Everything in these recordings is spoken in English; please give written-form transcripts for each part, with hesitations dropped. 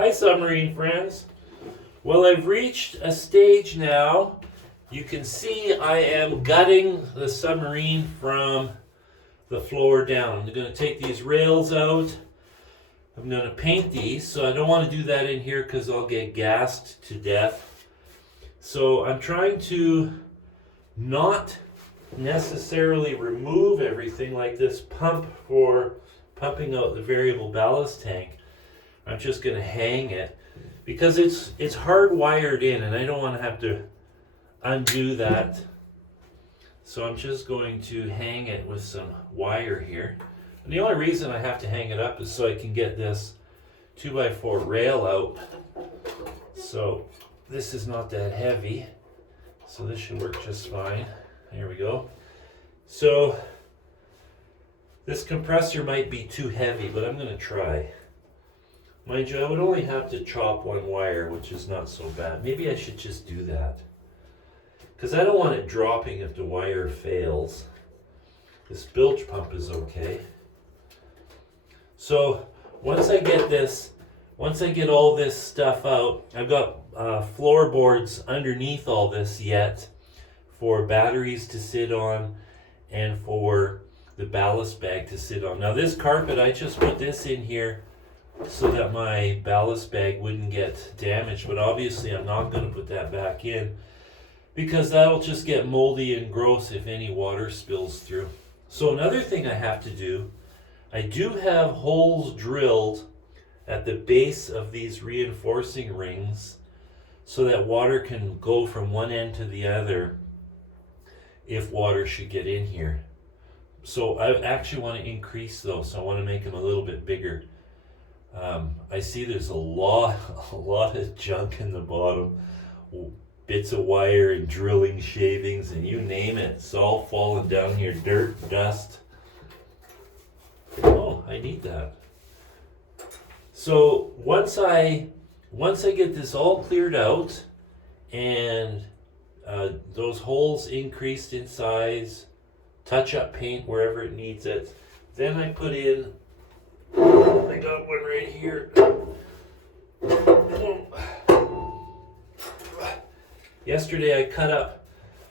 Hi, submarine friends. Well, I've reached a stage now. You can see I am gutting the submarine from the floor down. I'm going to take these rails out. I'm going to paint these, so I don't want to do that in here because I'll get gassed to death. So I'm trying to not necessarily remove everything like this pump for pumping out the variable ballast tank. I'm just going to hang it because it's hardwired in and I don't want to have to undo that. So I'm just going to hang it with some wire here. And the only reason I have to hang it up is so I can get this 2x4 rail out. So this is not that heavy, so this should work just fine. There we go. So this compressor might be too heavy, but I'm going to try. Mind you, I would only have to chop one wire, which is not so bad. Maybe I should just do that, because I don't want it dropping if the wire fails. This bilge pump is okay. So once I get all this stuff out, I've got floorboards underneath all this yet for batteries to sit on and for the ballast bag to sit on. Now this carpet, I just put this in here so that my ballast bag wouldn't get damaged, but obviously I'm not going to put that back in because that'll just get moldy and gross if any water spills through. So another thing I have to do, I do have holes drilled at the base of these reinforcing rings so that water can go from one end to the other if water should get in here. So I actually want to increase those, so I want to make them a little bit bigger. I see there's a lot of junk in the bottom, bits of wire and drilling shavings and you name it. It's all falling down here, dirt, dust. Oh, I need that. So once I get this all cleared out and those holes increased in size, touch up paint wherever it needs it, then I put in, I got one right here. Yesterday I cut up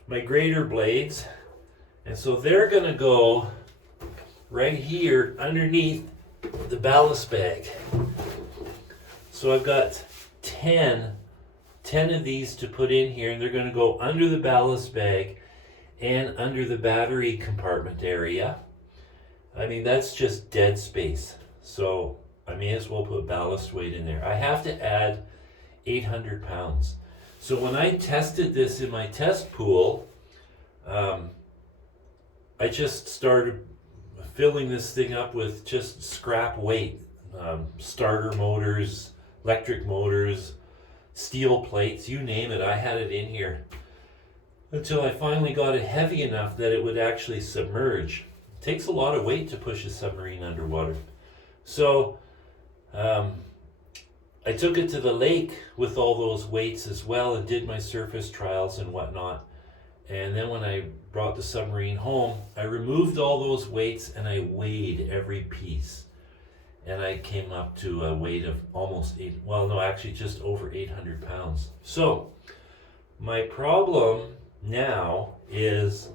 my grater blades, and so they're gonna go right here underneath the ballast bag. So I've got 10 of these to put in here, and they're going to go under the ballast bag and under the battery compartment area. I mean, that's just dead space. So I may as well put ballast weight in there. I have to add 800 pounds. So when I tested this in my test pool, I just started filling this thing up with just scrap weight, starter motors, electric motors, steel plates, you name it, I had it in here until I finally got it heavy enough that it would actually submerge. It takes a lot of weight to push a submarine underwater. So I took it to the lake with all those weights as well and did my surface trials and whatnot. And then when I brought the submarine home, I removed all those weights and I weighed every piece. And I came up to a weight of just over 800 pounds. So my problem now is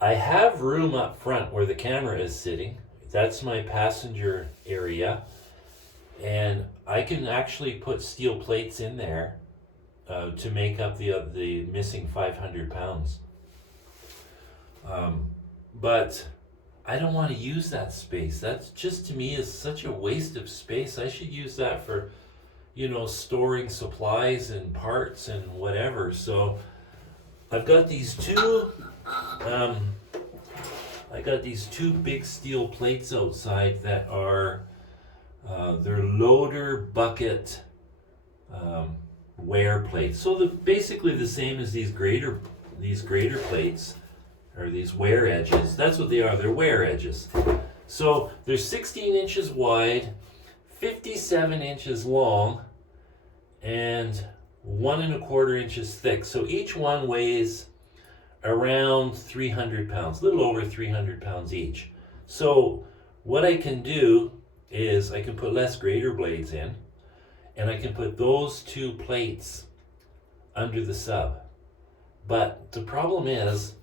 I have room up front where the camera is sitting. That's my passenger area. And I can actually put steel plates in there to make up the missing 500 pounds. But I don't want to use that space. That's just, to me, is such a waste of space. I should use that for, storing supplies and parts and whatever. So I've got these two big steel plates outside that are they're loader bucket wear plates. So basically the same as these grater plates, or these wear edges. That's what they are, they're wear edges. So they're 16 inches wide, 57 inches long, and 1¼ inches thick. So each one weighs around 300 pounds, a little over 300 pounds each. So what I can do is I can put less grater blades in. and I can put those two plates under the sub. But the problem is,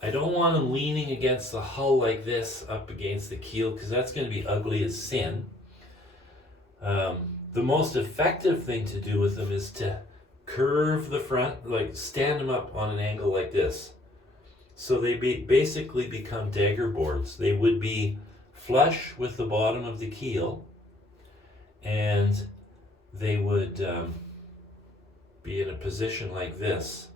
I don't want them leaning against the hull like this up against the keel, because that's going to be ugly as sin. The most effective thing to do with them is to curve the front, like stand them up on an angle like this. So they basically become dagger boards. They would be flush with the bottom of the keel, and they would be in a position like this.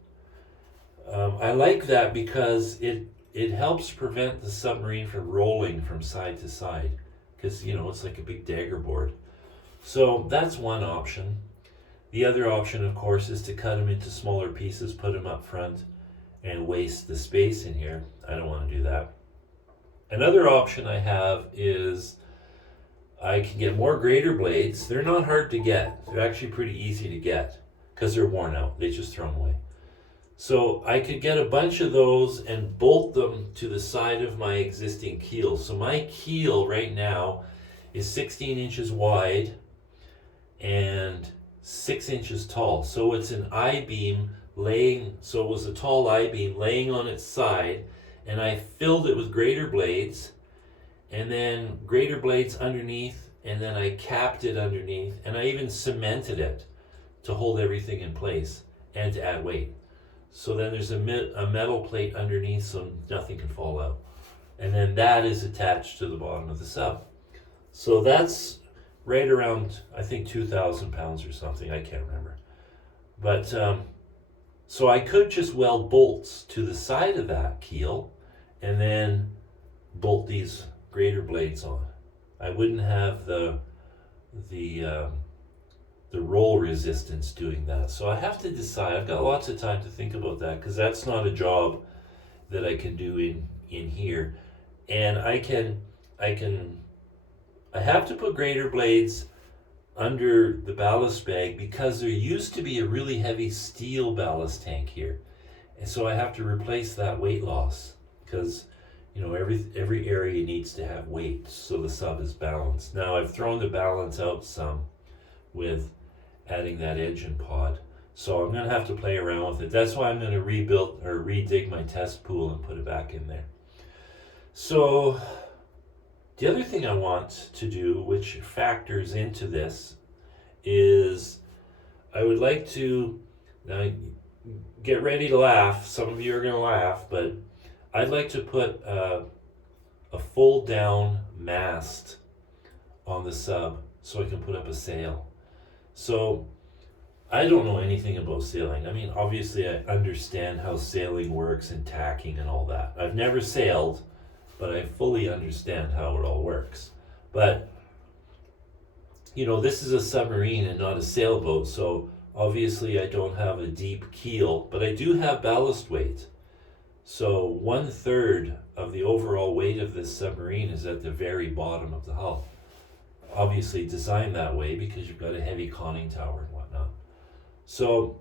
I like that because it helps prevent the submarine from rolling from side to side, because it's like a big dagger board. So that's one option. The other option, of course, is to cut them into smaller pieces, put them up front, and waste the space in here. I don't want to do that. Another option I have is I can get more grater blades. They're not hard to get. They're actually pretty easy to get because they're worn out. They just throw them away. So I could get a bunch of those and bolt them to the side of my existing keel. So my keel right now is 16 inches wide and 6 inches tall. So it's an I-beam so it was a tall I-beam laying on its side, and I filled it with grater blades, and then grater blades underneath, and then I capped it underneath, and I even cemented it to hold everything in place and to add weight. So then there's a metal plate underneath so nothing can fall out. And then that is attached to the bottom of the sub. So that's right around, I think, 2,000 pounds or something. I can't remember. But so I could just weld bolts to the side of that keel and then bolt these grater blades on. I wouldn't have the roll resistance doing that. So I have to decide. I've got lots of time to think about that, because that's not a job that I can do in here. And I have to put grater blades under the ballast bag because there used to be a really heavy steel ballast tank here. And so I have to replace that weight loss because every area needs to have weight so the sub is balanced. Now I've thrown the balance out some with adding that engine pod. So I'm going to have to play around with it. That's why I'm going to rebuild or redig my test pool and put it back in there. So the other thing I want to do, which factors into this, is I would like to, now get ready to laugh. Some of you are going to laugh, but I'd like to put a fold down mast on the sub so I can put up a sail. So I don't know anything about sailing. I mean, obviously I understand how sailing works and tacking and all that. I've never sailed, but I fully understand how it all works. But, this is a submarine and not a sailboat, so obviously I don't have a deep keel, but I do have ballast weight. So 1/3 of the overall weight of this submarine is at the very bottom of the hull. Obviously designed that way because you've got a heavy conning tower and whatnot. So,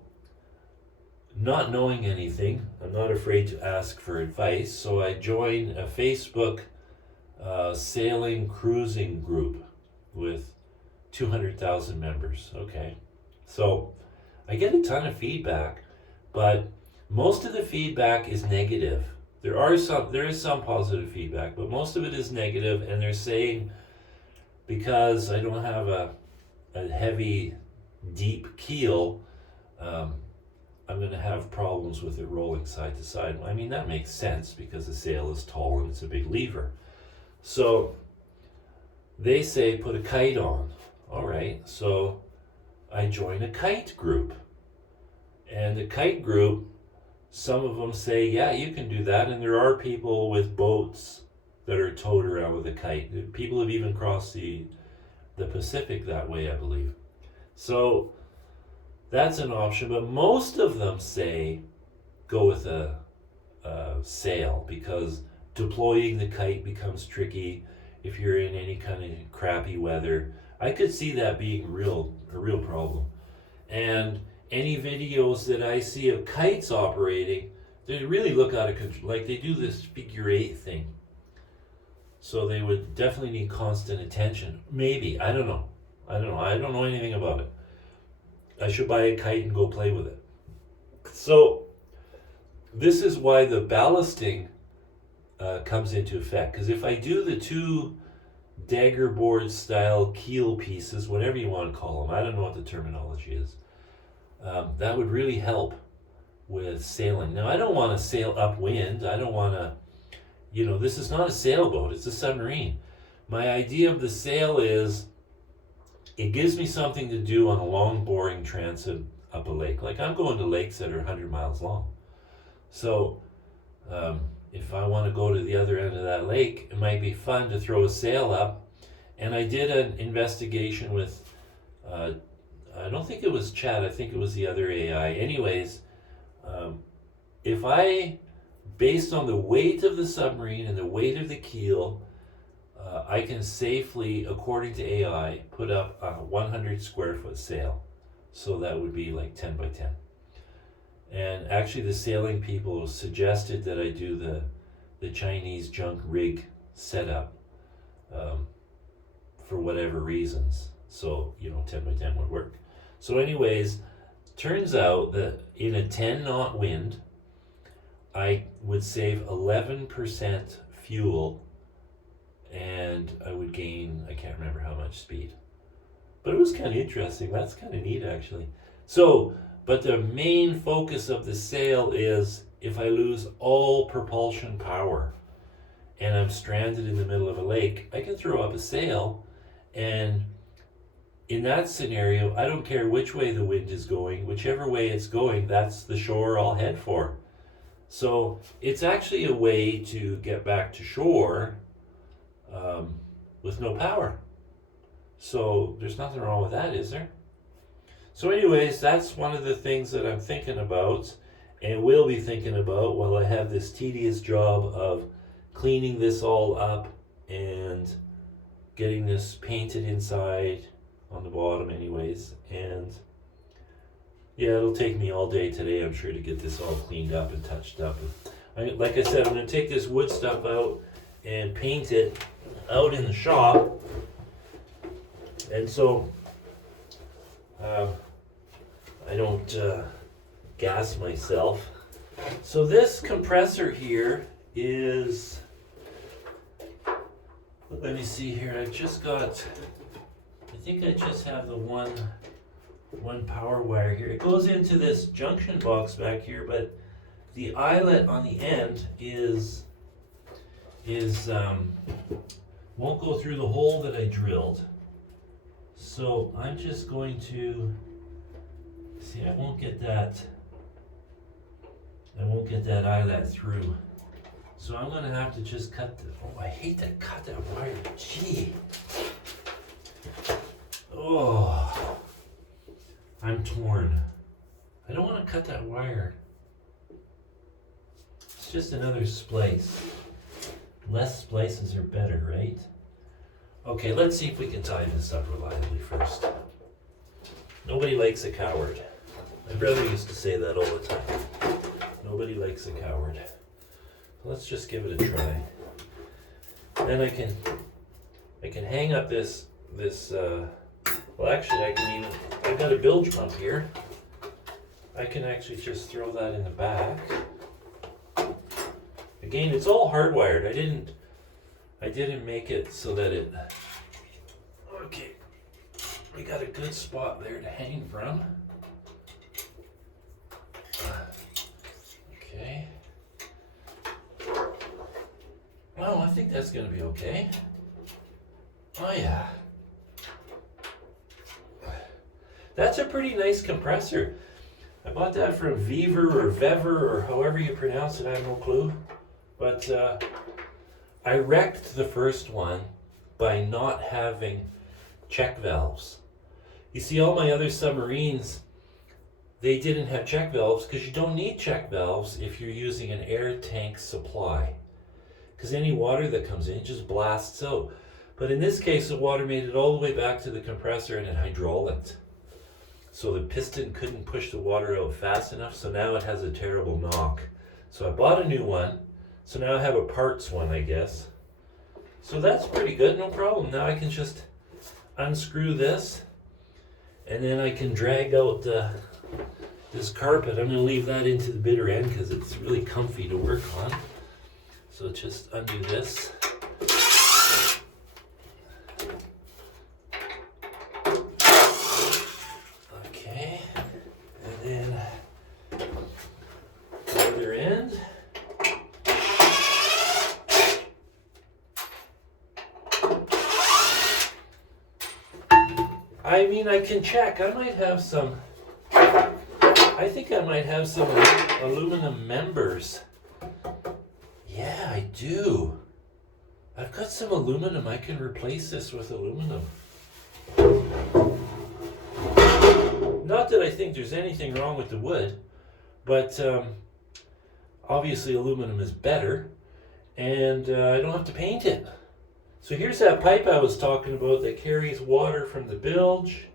not knowing anything, I'm not afraid to ask for advice, so I joined a Facebook sailing cruising group with 200,000 members. Okay, so I get a ton of feedback, but most of the feedback is negative. There is some positive feedback, but most of it is negative, and they're saying because I don't have a heavy, deep keel, I'm going to have problems with it rolling side to side. I mean, that makes sense because the sail is tall and it's a big lever. So they say put a kite on. All right, so I join a kite group. And the kite group, some of them say, yeah, you can do that. And there are people with boats that are towed around with a kite. People have even crossed the Pacific that way, I believe. So that's an option, but most of them say go with a sail because deploying the kite becomes tricky if you're in any kind of crappy weather. I could see that being a real problem. And any videos that I see of kites operating, they really look out of control. Like they do this figure 8 thing. So they would definitely need constant attention. Maybe, I don't know. I don't know. I don't know anything about it. I should buy a kite and go play with it. So this is why the ballasting comes into effect. Because if I do the two dagger board style keel pieces, whatever you want to call them, I don't know what the terminology is, that would really help with sailing. Now, I don't want to sail upwind. I don't want to, this is not a sailboat, it's a submarine. My idea of the sail is it gives me something to do on a long, boring transit up a lake. Like I'm going to lakes that are 100 miles long. So if I want to go to the other end of that lake, it might be fun to throw a sail up. And I did an investigation with, I don't think it was Chad, I think it was the other AI. Anyways, if I, based on the weight of the submarine and the weight of the keel, I can safely, according to AI, put up a 100 square foot sail. So that would be like 10 by 10. And actually the sailing people suggested that I do the Chinese junk rig setup for whatever reasons. So, 10 by 10 would work. So anyways, turns out that in a 10 knot wind, I would save 11% fuel and I would gain, I can't remember how much speed. But it was kind of interesting. That's kind of neat, actually. So, but the main focus of the sail is if I lose all propulsion power and I'm stranded in the middle of a lake, I can throw up a sail, and in that scenario, I don't care which way the wind is going, whichever way it's going, that's the shore I'll head for. So it's actually a way to get back to shore with no power. So there's nothing wrong with that, is there? So anyways, that's one of the things that I'm thinking about and will be thinking about while I have this tedious job of cleaning this all up and getting this painted inside on the bottom anyways. And yeah, it'll take me all day today, I'm sure, to get this all cleaned up and touched up. Like I said, I'm going to take this wood stuff out and paint it out in the shop. And so I don't gas myself. So this compressor here is, let me see here, I think I just have the one power wire here. It goes into this junction box back here, but the eyelet on the end is won't go through the hole that I drilled. So I'm just going to see, I won't get that eyelet through. So I'm going to have to just cut I hate to cut that wire. Gee. Oh, I'm torn. I don't want to cut that wire. It's just another splice. Less splices are better, right? Okay, let's see if we can tie this up reliably first. Nobody likes a coward. My brother used to say that all the time. Nobody likes a coward. Let's just give it a try. Then I can hang up this well, actually I've got a bilge pump here. I can actually just throw that in the back. Again, it's all hardwired. I didn't make it so that it, okay, we got a good spot there to hang from. Okay. Oh, I think that's going to be okay. Oh yeah. That's a pretty nice compressor. I bought that from Vever or Vever or however you pronounce it, I have no clue. But I wrecked the first one by not having check valves. You see, all my other submarines, they didn't have check valves because you don't need check valves if you're using an air tank supply. Because any water that comes in just blasts out. But in this case, the water made it all the way back to the compressor and it hydraulicked. So the piston couldn't push the water out fast enough, so now it has a terrible knock. So I bought a new one. So now I have a parts one, I guess. So that's pretty good, no problem. Now unscrew this, and then I can drag out this carpet. I'm going to leave that into the bitter end because it's really comfy to work on. So just undo this. Okay, and then the other end. I mean, I can check. I might have some. I think I might have some aluminum members. Yeah, I do. I've got some aluminum. I can replace this with aluminum. Not that I think there's anything wrong with the wood, but obviously aluminum is better, and I don't have to paint it. So here's that pipe I was talking about that carries water from the bilge.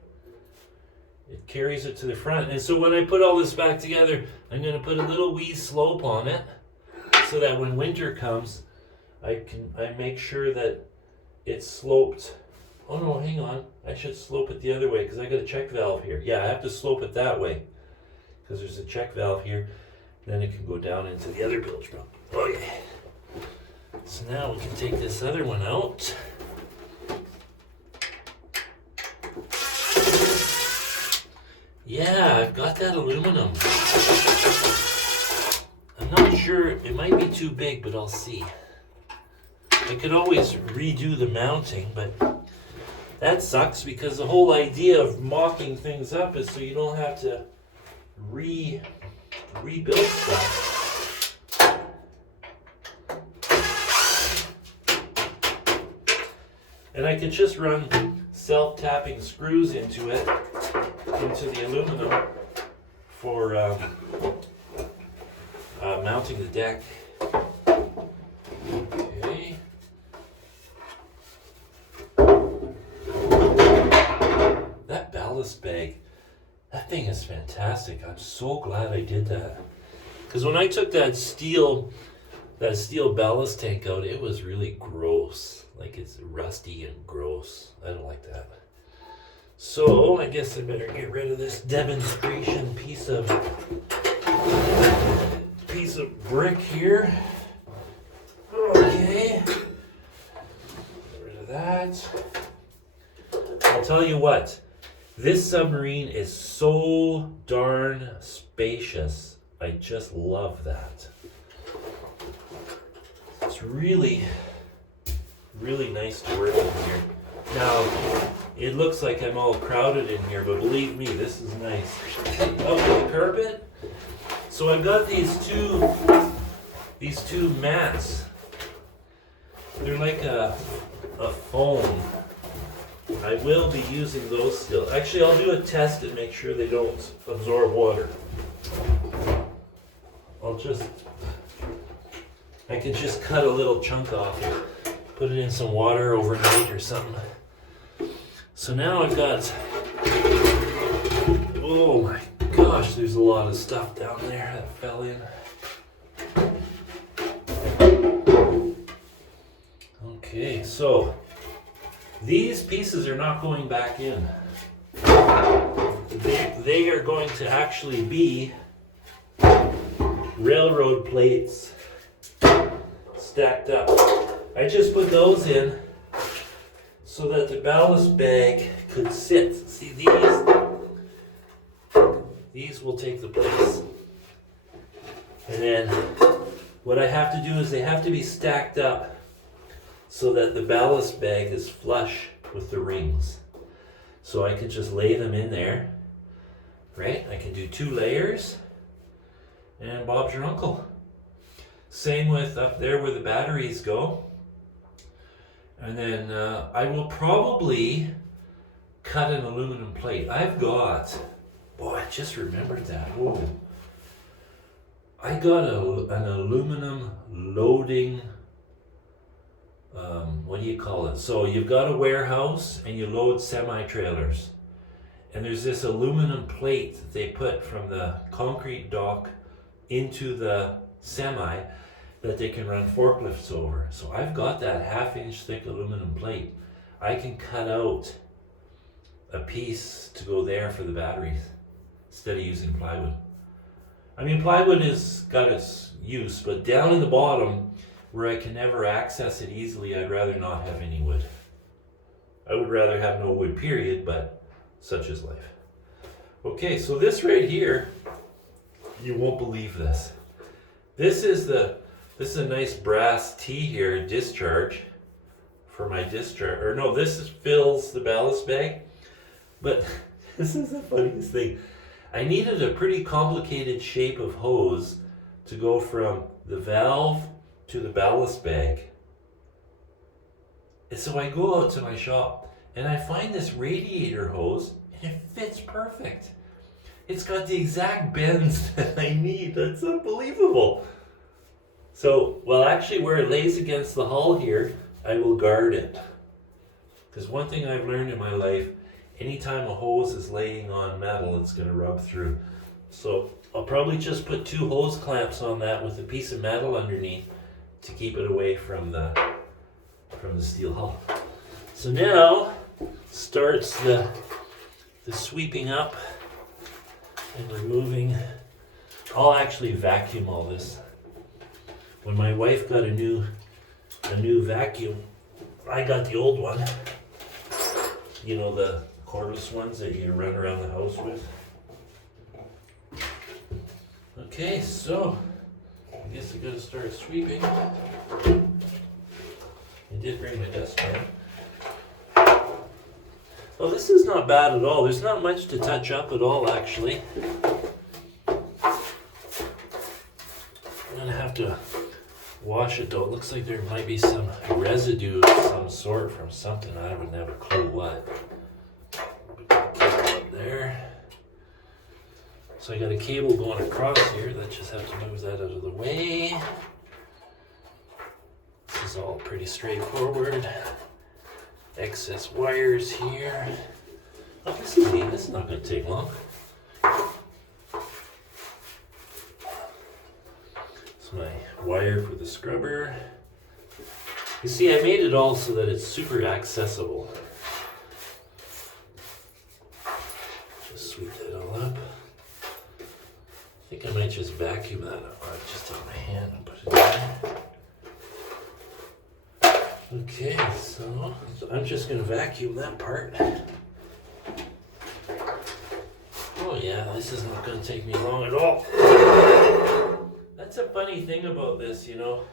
It carries it to the front. And so when I put all this back together, I'm going to put a little wee slope on it so that when winter comes, I make sure that it's sloped. Oh no, hang on. I should slope it the other way because I got a check valve here. Yeah, I have to slope it that way because there's a check valve here. Then it can go down into the other bilge pump. Okay. So now we can take this other one out. Yeah, I've got that aluminum. I'm not sure, it might be too big, but I'll see. I could always redo the mounting, but that sucks because the whole idea of mocking things up is so you don't have to rebuild stuff. And I could just run self-tapping screws into it, into the aluminum for mounting the deck. Okay. That ballast bag, that thing is fantastic. I'm so glad I did that. Because when I took that steel ballast tank out, it was really gross. Like it's rusty and gross. I don't like that. So I guess I better get rid of this demonstration piece of brick here. Okay. Get rid of that. I'll tell you what, this submarine is so darn spacious. I just love that. It's really nice to work in here. Now, it looks like I'm all crowded in here, but believe me, this is nice. Oh, the carpet. So I've got these two mats. They're like a foam. I will be using those still. Actually, I'll do a test and make sure they don't absorb water. I can just cut a little chunk off and put it in some water overnight or something. So now I've got, oh my gosh, there's a lot of stuff down there that fell in. Okay, so these pieces are not going back in. They are going to actually be railroad plates stacked up. I just put those in so that the ballast bag could sit. See, these will take the place. And then what I have to do is they have to be stacked up so that the ballast bag is flush with the rings. So I could just lay them in there, right? I can do 2 layers and Bob's your uncle. Same with up there where the batteries go. And then I will probably cut an aluminum plate. I've got, boy, I just remembered that. Whoa. I got an aluminum loading, what do you call it? So you've got a warehouse and you load semi-trailers. And there's this aluminum plate that they put from the concrete dock into the semi that they can run forklifts over. So I've got that 1/2 inch thick aluminum plate. I can cut out a piece to go there for the batteries instead of using plywood. I mean, plywood has got its use, but down in the bottom where I can never access it easily, I'd rather not have any wood. I would rather have no wood, period, but such is life. Okay, so this right here, you won't believe this. This is a nice brass T here, discharge for my discharge. Or no, this fills the ballast bag. But this is the funniest thing. I needed a pretty complicated shape of hose to go from the valve to the ballast bag. And so I go out to my shop and I find this radiator hose and it fits perfect. It's got the exact bends that I need. That's unbelievable. So, well, actually where it lays against the hull here, I will guard it. Because one thing I've learned in my life, anytime a hose is laying on metal, it's going to rub through. So I'll probably just put 2 hose clamps on that with a piece of metal underneath to keep it away from the steel hull. So now starts the sweeping up and removing. I'll actually vacuum all this. When my wife got a new vacuum, I got the old one. You know, the cordless ones that you run around the house with. Okay, so I guess I gotta start sweeping. I did bring my dustpan. Well, this is not bad at all. There's not much to touch up at all, actually. I'm gonna have to wash it though. It looks like there might be some residue of some sort from something. I would never clue what. There. So I got a cable going across here. Let's just have to move that out of the way. This is all pretty straightforward. Excess wires here. Oh, this is neat. This is not going to take long. It's my wire for the scrubber. You see, I made it all so that it's super accessible. Just sweep that all up. I think I might just vacuum that up. I'll just take my hand and put it in there. Okay, so I'm just going to vacuum that part. Oh yeah, this is not going to take me long at all. That's a funny thing about this, you know.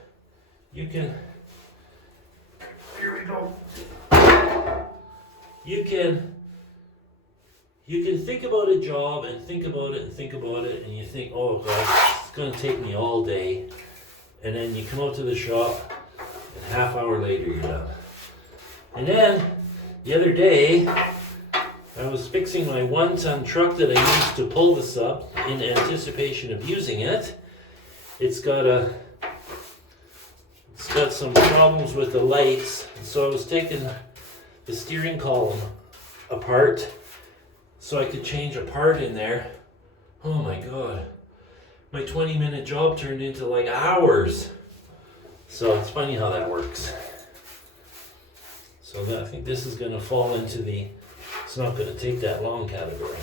You can... Here we go. You can think about a job and think about it and think about it, and you think, oh God, it's going to take me all day. And then you come out to the shop, and a half hour later you're done. And then, the other day, I was fixing my 1-ton truck that I used to pull the sub in anticipation of using it. It's got some problems with the lights, so I was taking the steering column apart so I could change a part in there. Oh my God. My 20-minute job turned into like hours. So it's funny how that works. So I think this is going to fall into the, it's not going to take that long category.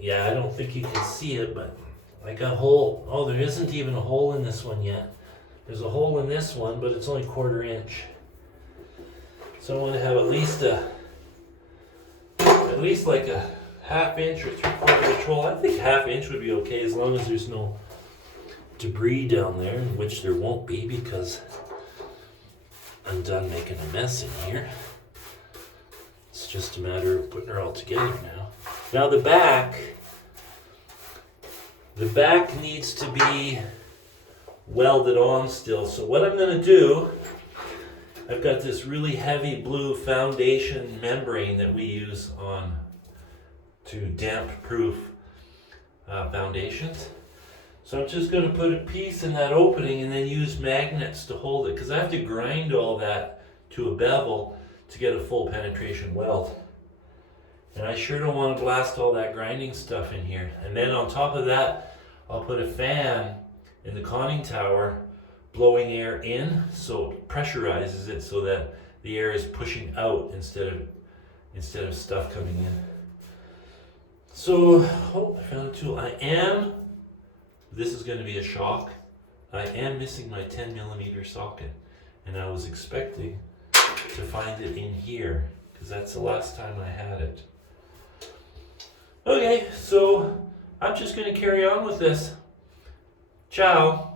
Yeah, I don't think you can see it, but like a hole. Oh, there isn't even a hole in this one yet. There's a hole in this one, but it's only 1/4 inch. So I want to have at least like a 1/2 inch or 3/4 inch hole. I think 1/2 inch would be okay as long as there's no debris down there, which there won't be because I'm done making a mess in here. It's just a matter of putting her all together now. Now the back needs to be welded on still. So what I'm going to do, I've got this really heavy blue foundation membrane that we use to damp proof foundations. So I'm just going to put a piece in that opening and then use magnets to hold it, because I have to grind all that to a bevel to get a full penetration weld. And I sure don't want to blast all that grinding stuff in here. And then on top of that, I'll put a fan in the conning tower blowing air in, so it pressurizes it so that the air is pushing out instead instead of stuff coming in. So, oh, I found a tool. This is going to be a shock. I am missing my 10mm socket, and I was expecting to find it in here because that's the last time I had it. Okay, so I'm just going to carry on with this. Ciao.